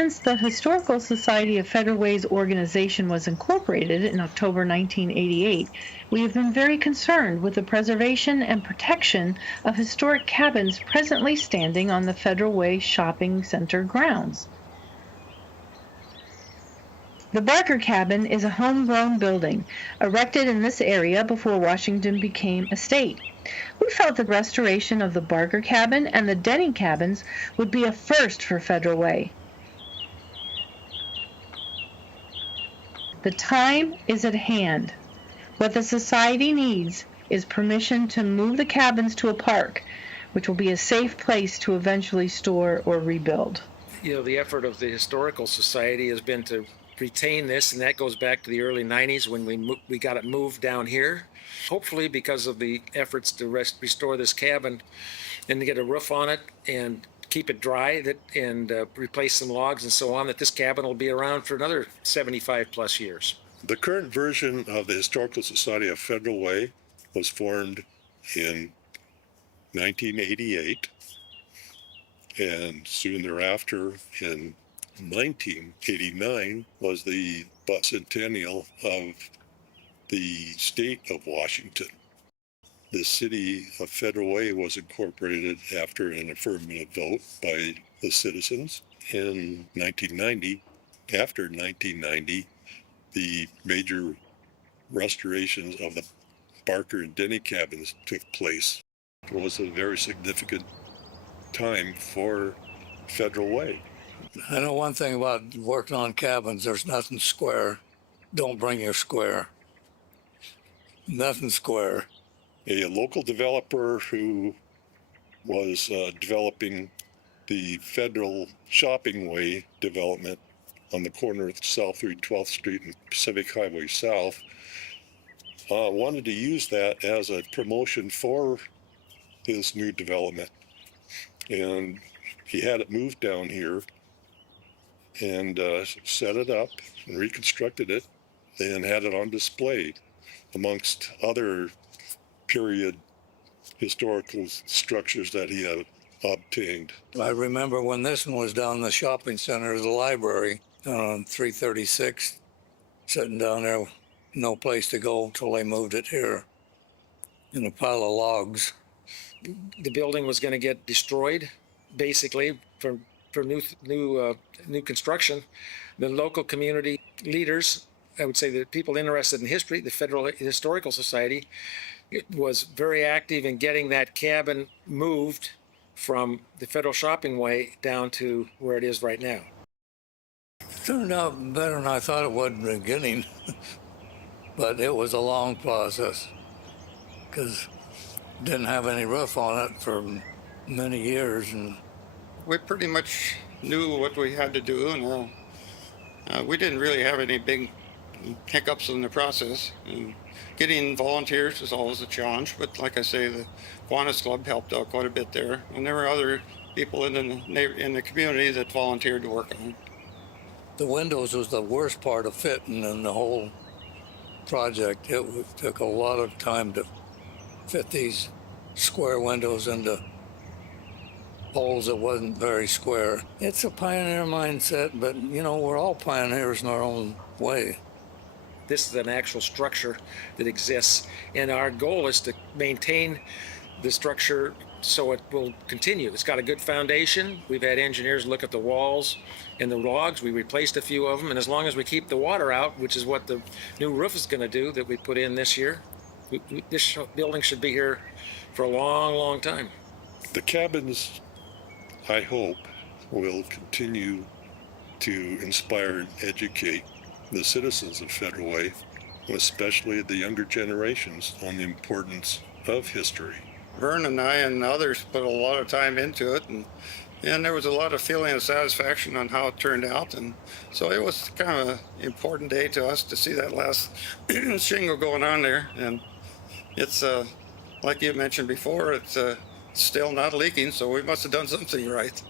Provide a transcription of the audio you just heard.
Since the Historical Society of Federal Way's organization was incorporated in October 1988, we have been very concerned with the preservation and protection of historic cabins presently standing on the Federal Way Shopping Center grounds. The Barker Cabin is a homegrown building, erected in this area before Washington became a state. We felt the restoration of the Barker Cabin and the Denny Cabins would be a first for Federal Way. The time is at hand. What the Society needs is permission to move the cabins to a park, which will be a safe place to eventually store or rebuild. You know, the effort of the Historical Society has been to retain this, and that goes back to the early 90s when we got it moved down here. Hopefully, because of the efforts to restore this cabin and to get a roof on it and keep it dry and replace some logs and so on, that this cabin will be around for another 75 plus years. The current version of the Historical Society of Federal Way was formed in 1988, and soon thereafter in 1989 was the bicentennial of the state of Washington. The city of Federal Way was incorporated after an affirmative vote by the citizens in 1990. After 1990, the major restorations of the Barker and Denny cabins took place. It was a very significant time for Federal Way. I know one thing about working on cabins, there's nothing square. Don't bring your square. Nothing square. A local developer who was developing the Federal Shopping Way development on the corner of South 312th Street and Pacific Highway South wanted to use that as a promotion for his new development. And he had it moved down here and set it up and reconstructed it and had it on display amongst other period historical structures that he had obtained. I remember when this one was down in the shopping center of the library on 336, sitting down there, no place to go until they moved it here in a pile of logs. The building was going to get destroyed, basically, for new construction. The local community leaders, I would say the people interested in history, the Federal Historical Society, was very active in getting that cabin moved from the Federal Shopping Way down to where it is right now. It turned out better than I thought it would in the beginning, but it was a long process because didn't have any roof on it for many years. And we pretty much knew what we had to do, and we didn't really have any big hiccups in the process. And getting volunteers is always a challenge, but like I say, the Kiwanis Club helped out quite a bit there, and there were other people in the community that volunteered to work on it. The windows was the worst part of fitting in the whole project. It took a lot of time to fit these square windows into holes that wasn't very square. It's a pioneer mindset, but you know, we're all pioneers in our own way. This is an actual structure that exists, and our goal is to maintain the structure so it will continue. It's got a good foundation. We've had engineers look at the walls and the logs. We replaced a few of them, and as long as we keep the water out, which is what the new roof is going to do that we put in this year, this building should be here for a long, long time. The cabins, I hope, will continue to inspire and educate the citizens of Federal Way, especially the younger generations, on the importance of history. Vern and I and others put a lot of time into it, and there was a lot of feeling of satisfaction on how it turned out, and so it was kind of an important day to us to see that last shingle going on there. And it's like you mentioned before, it's still not leaking, so we must have done something right.